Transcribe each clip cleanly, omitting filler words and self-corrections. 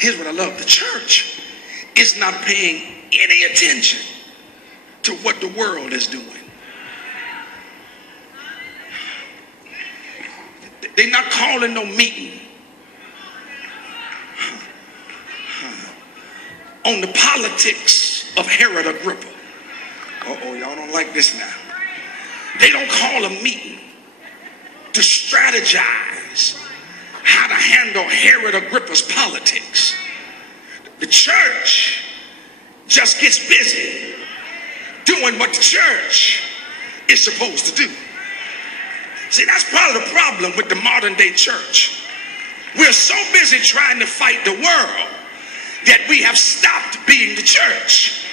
here's what I love. The church is not paying any attention to what the world is doing. They're not calling no meeting on the politics of Herod Agrippa. Uh-oh, y'all don't like this now. They don't call a meeting to strategize how to handle Herod Agrippa's politics. The church just gets busy doing what the church is supposed to do. See, that's part of the problem with the modern day church. We're so busy trying to fight the world that we have stopped being the church.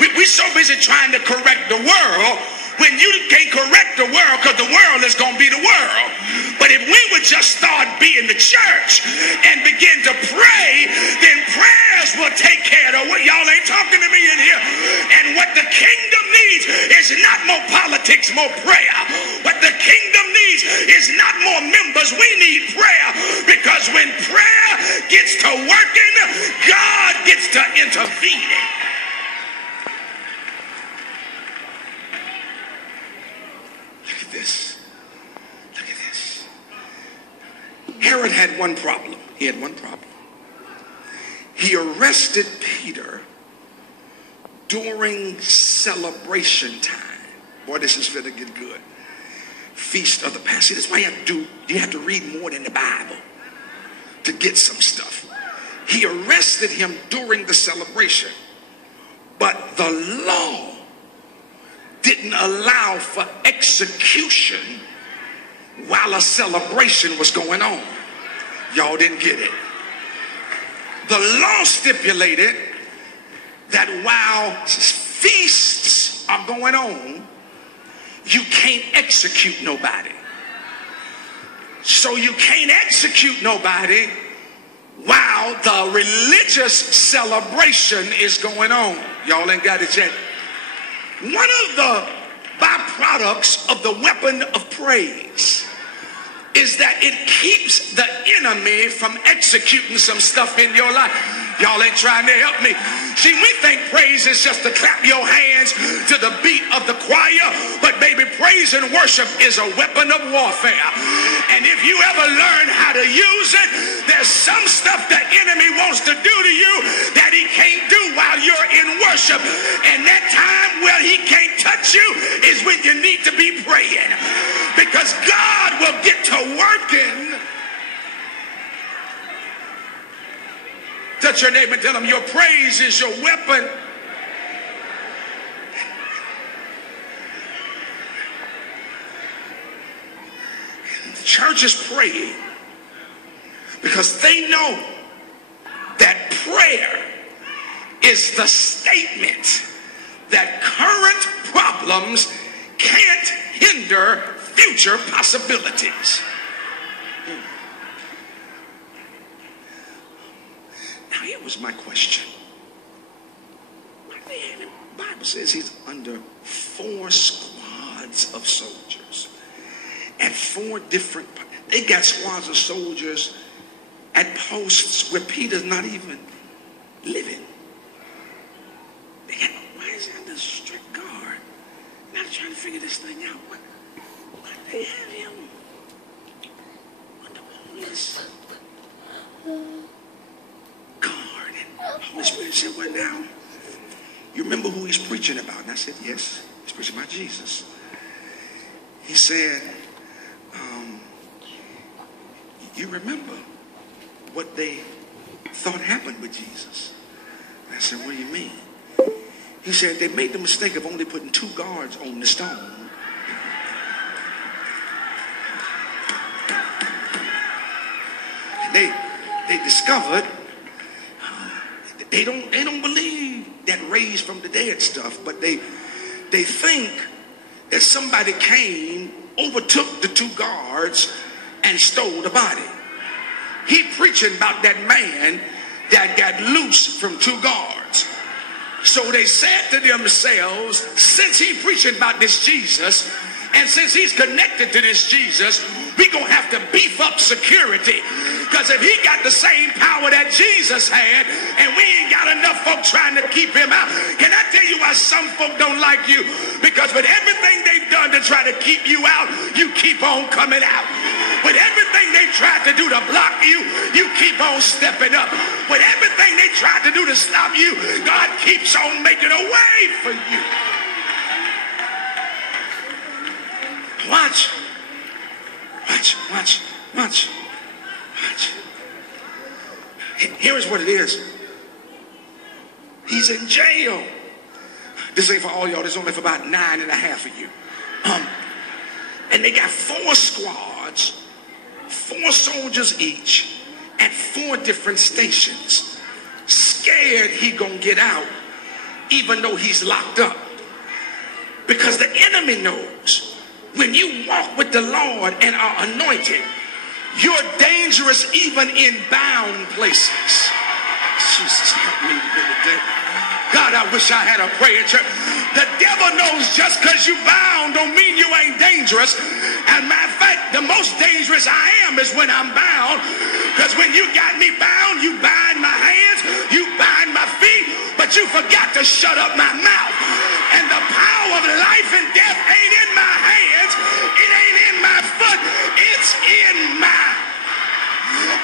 We're so busy trying to correct the world when you can't correct the world, because the world is going to be the world. But if we would just start being the church and begin to pray, then prayers will take care of what y'all ain't talking to me in here. And what the kingdom needs is not more politics, more prayer. What the kingdom needs is not more members. We need prayer, because when prayer gets to working, God gets to intervening. Look at this. Herod had one problem. He had one problem. He arrested Peter during celebration time. Boy, this is going to get good. Feast of the Passover. That's why you have to read more than the Bible to get some stuff. He arrested him during the celebration, but the law didn't allow for execution while a celebration was going on. Y'all didn't get it. The law stipulated that while feasts are going on, you can't execute nobody. So you can't execute nobody while the religious celebration is going on. Y'all ain't got it yet. One of the byproducts of the weapon of praise is that it keeps the enemy from executing some stuff in your life. Y'all ain't trying to help me. See, we think praise is just to clap your hands to the beat of the choir, but baby, praise and worship is a weapon of warfare. And if you ever learn how to use it, there's some stuff the enemy wants to do to you that he can't do while you're in worship. And that time where he can't touch you is when you need to be praying, because God will get to working. Touch your neighbor and tell him your praise is your weapon. The church is praying because they know that prayer is the statement that current problems can't hinder future possibilities. Now, here was my question. The Bible says he's under 4 squads of soldiers at 4 different. They got squads of soldiers at posts where Peter's not even living. Why is he under strict guard? Now they're trying to figure this thing out. Why they have him under all this guard? And the Holy Spirit said, well, now, you remember who he's preaching about? And I said, yes, he's preaching about Jesus. He said, you remember what they thought happened with Jesus? And I said, what do you mean? He said, they made the mistake of only putting 2 guards on the stone. And they discovered they don't believe that raised from the dead stuff, but they think that somebody came, overtook the 2 guards, and stole the body. He preaching about that man that got loose from 2 guards. So they said to themselves, since he preaching about this Jesus, And since he's connected to this Jesus, we're going to have to beef up security. Because if he got the same power that Jesus had, and we ain't got enough folk trying to keep him out, can I tell you why some folk don't like you? Because with everything they've done to try to keep you out, you keep on coming out. With everything they tried to do to block you, you keep on stepping up. With everything they tried to do to stop you, God keeps on making a way for you. Watch. Here is what it is. He's in jail. This ain't for all y'all. This is only for about 9.5 of you. And they got 4 squads, 4 soldiers each, at 4 different stations. Scared he gonna get out, even though he's locked up. Because the enemy knows when you walk with the Lord and are anointed, you're dangerous even in bound places. Jesus, help me today. God, I wish I had a prayer church. The devil knows just because you bound don't mean you ain't dangerous. And matter of fact, the most dangerous I am is when I'm bound. Because when you got me bound, you bind my hands, you bind my feet, but you forgot to shut up my mouth. And the power of life and death ain't in my hands, it ain't in my foot, it's in my.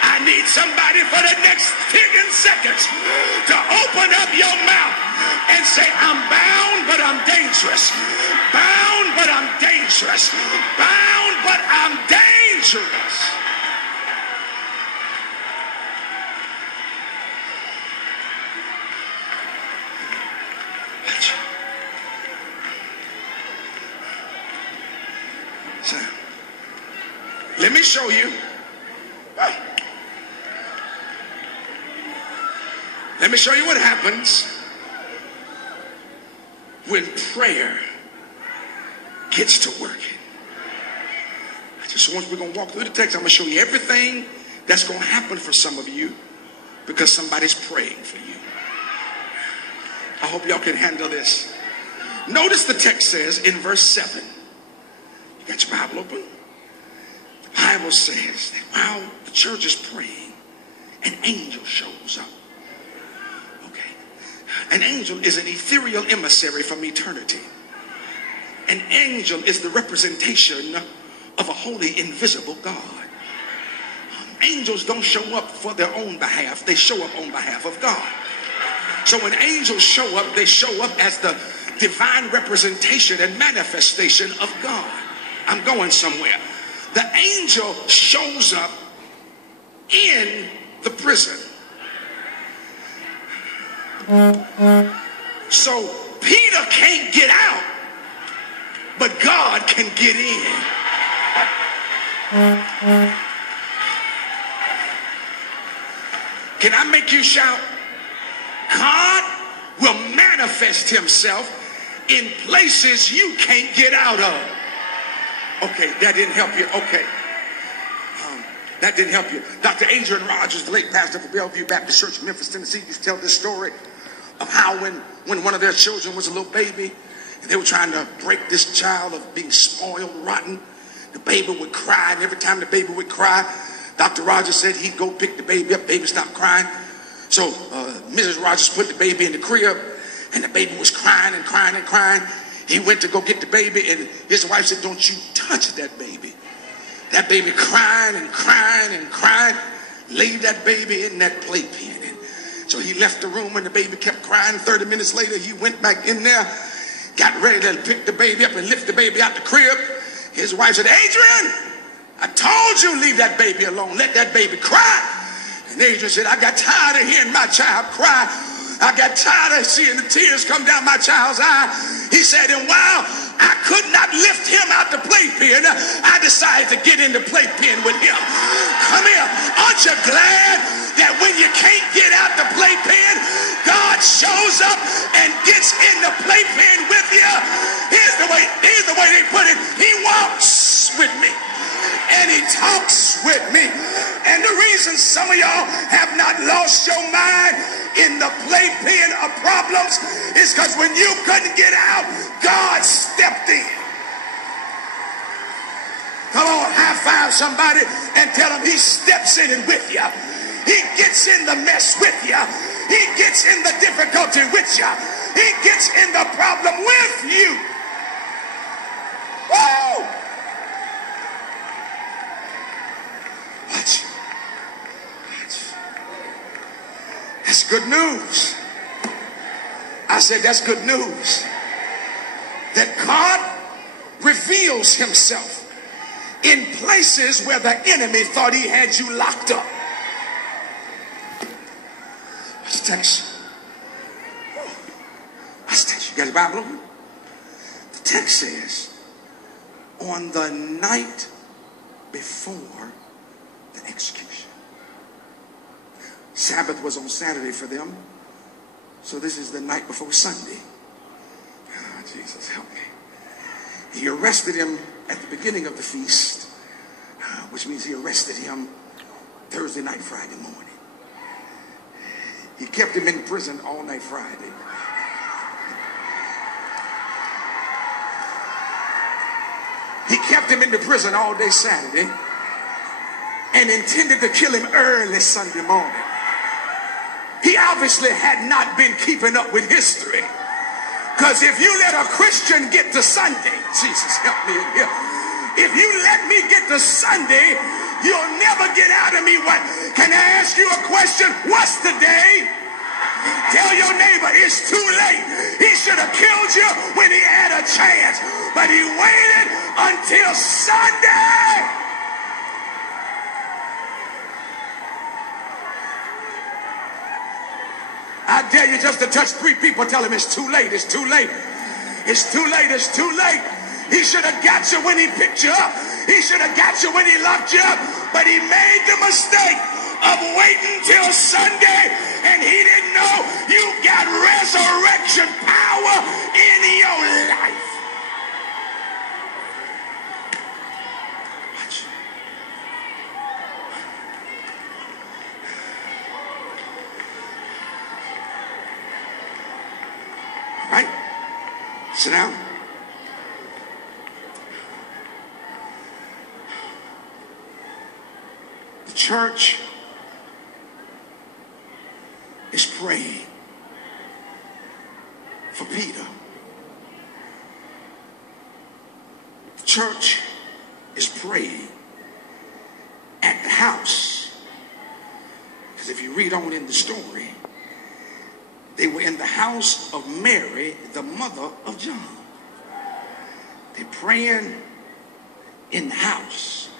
I need somebody for the next 10 seconds to open up your mouth and say, I'm bound, but I'm dangerous. Bound, but I'm dangerous. Bound, but I'm dangerous. So, let me show you. Let me show you what happens when prayer gets to working. We're going to walk through the text. I'm going to show you everything that's going to happen for some of you because somebody's praying for you. I hope y'all can handle this. Notice the text says in verse 7. You got your Bible open? The Bible says that while the church is praying, an angel shows up. An angel is an ethereal emissary from eternity. An angel is the representation of a holy, invisible God. Angels don't show up for their own behalf. They show up on behalf of God. So when angels show up, they show up as the divine representation and manifestation of God. I'm going somewhere. The angel shows up in the prison. So Peter can't get out, but God can get in. Can I make you shout? God will manifest himself in places you can't get out of. Okay, that didn't help you. Okay. That didn't help you. Dr. Adrian Rogers, the late pastor for Bellevue Baptist Church in Memphis, Tennessee, used to tell this story of how when one of their children was a little baby, and they were trying to break this child of being spoiled, rotten, the baby would cry, and every time the baby would cry, Dr. Rogers said he'd go pick the baby up, baby stopped crying. So Mrs. Rogers put the baby in the crib, and the baby was crying and crying and crying. He went to go get the baby, and his wife said, don't you touch that baby. That baby crying and crying and crying. Leave that baby in that playpen. So he left the room and the baby kept crying. 30 minutes later, he went back in there, got ready to pick the baby up and lift the baby out the crib. His wife said, Adrian, I told you leave that baby alone. Let that baby cry. And Adrian said, I got tired of hearing my child cry. I got tired of seeing the tears come down my child's eye. He said, and while I could not lift him out the playpen, I decided to get in the playpen with him. Come here. Aren't you glad that when you can't get out the playpen, God shows up and gets in the playpen with you? Here's the way they put it. He walks with me and he talks with me. And the reason some of y'all have not lost your mind in the playpen of problems is because when you couldn't get out, God stepped in. Come on, high five somebody and tell them he steps in it with you. He gets in the mess with you. He gets in the difficulty with you. He gets in the problem with you. Woo! Watch. That's good news. I said that's good news. That God reveals himself in places where the enemy thought he had you locked up. What's the text? What's the text? You got your Bible open? The text says, on the night before the execution. Sabbath was on Saturday for them. So this is the night before Sunday. Oh, Jesus, help me. He arrested him at the beginning of the feast, which means he arrested him Thursday night, Friday morning. He kept him in prison all night Friday. He kept him in the prison all day Saturday and intended to kill him early Sunday morning. He obviously had not been keeping up with history. Because if you let a Christian get to Sunday, Jesus help me in here. If you let me get to Sunday, you'll never get out of me what? Can I ask you a question? What's the day? Tell your neighbor it's too late. He should have killed you when he had a chance. But he waited until Sunday. I dare you just to touch 3 people. Tell him it's too late. It's too late. It's too late. It's too late. He should have got you when he picked you up. He should have got you when he locked you up. But he made the mistake of waiting till Sunday. And he didn't know you got resurrection power in your life. Watch. Right? Sit down. The church is praying for Peter. The church is praying at the house. Because if you read on in the story, they were in the house of Mary, the mother of John. They're praying in the house.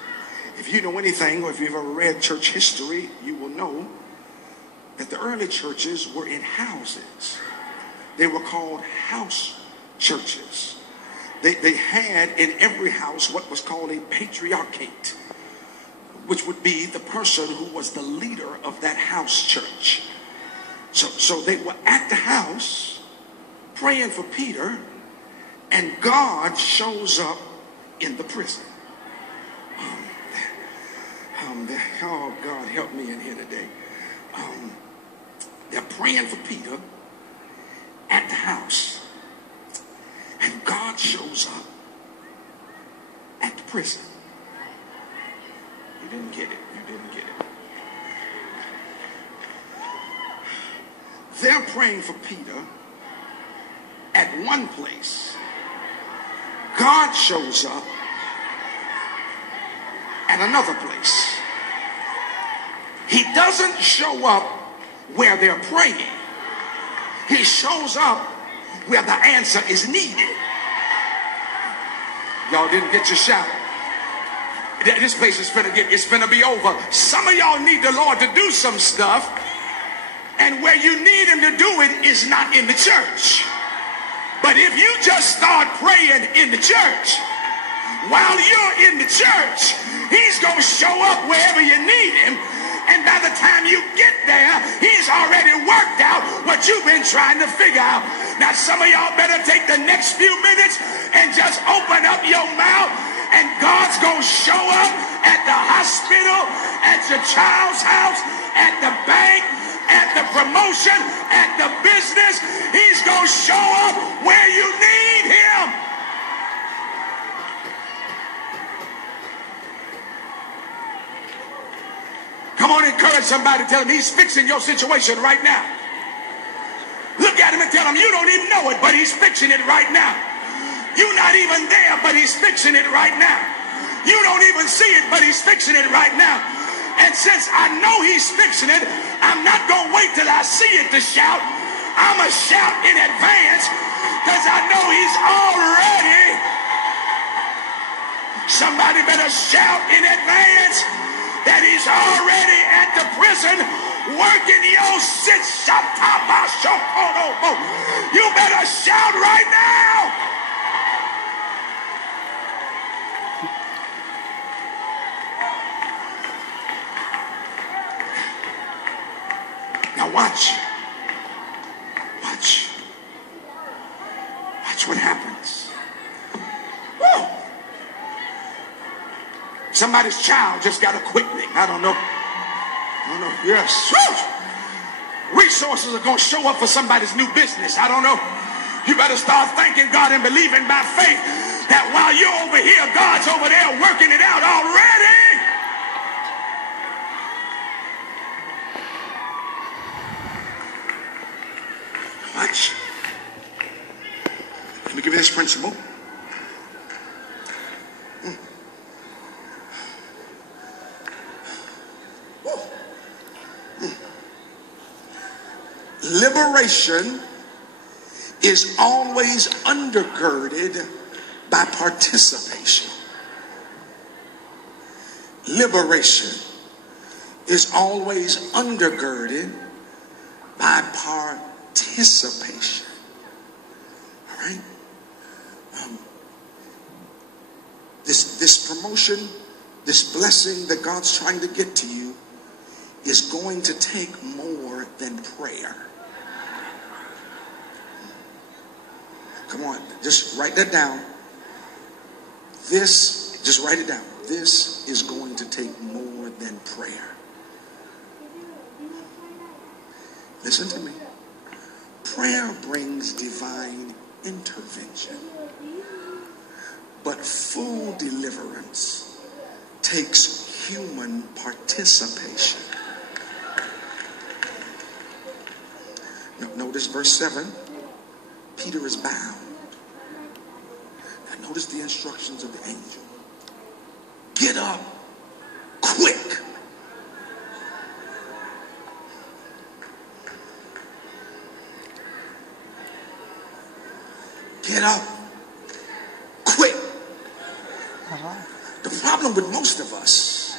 If you know anything, or if you've ever read church history, you will know that the early churches were in houses. They were called house churches. They had in every house what was called a patriarchate, which would be the person who was the leader of that house church. So they were at the house praying for Peter, and God shows up in the prison. Oh, God, help me in here today. They're praying for Peter at the house, and God shows up at the prison. You didn't get it. You didn't get it. They're praying for Peter at one place. God shows up at another place. He doesn't show up where they're praying. He shows up where the answer is needed. Y'all didn't get your shout. This place is finna be over. Some of y'all need the Lord to do some stuff, and where you need him to do it is not in the church. But if you just start praying in the church, while you're in the church, he's gonna show up wherever you need him. And by the time you get there, he's already worked out what you've been trying to figure out. Now, some of y'all better take the next few minutes and just open up your mouth, and God's going to show up at the hospital, at your child's house, at the bank, at the promotion, at the business. He's going to show up where you need him. at somebody, tell him he's fixing your situation right now. Look at him and tell him you don't even know it, but he's fixing it right now. You're not even there, but he's fixing it right now. You don't even see it, but he's fixing it right now. And since I know he's fixing it, I'm not going to wait till I see it to shout. I'm going to shout in advance because I know he's already. Somebody better shout in advance that he's already at the prison working your sit. You better shout right now. Now watch what happens. Woo. Somebody's child just got a quickening. I don't know. Yes. Woo. Resources are going to show up for somebody's new business. I don't know. You better start thanking God and believing by faith that while you're over here, God's over there working it out already. Watch. Let me give you this principle. Liberation is always undergirded by participation. Liberation is always undergirded by participation. All right? This promotion, this blessing that God's trying to get to you is going to take more than prayer. Come on, just write that down. Just write it down. This is going to take more than prayer. Listen to me. Prayer brings divine intervention, but full deliverance takes human participation. Now, notice verse 7. Peter is bound. Now notice the instructions of the angel. Get up quick. Get up quick. The problem with most of us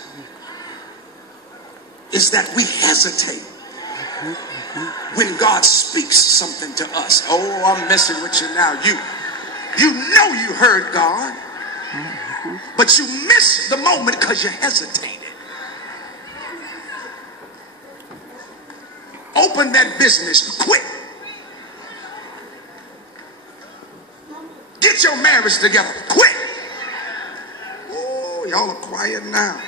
is that we hesitate when God speaks something to us. Oh, I'm messing with you now. You know you heard God, but you missed the moment because you hesitated. Open that business quick. Get your marriage together quick. Oh, y'all are quiet now.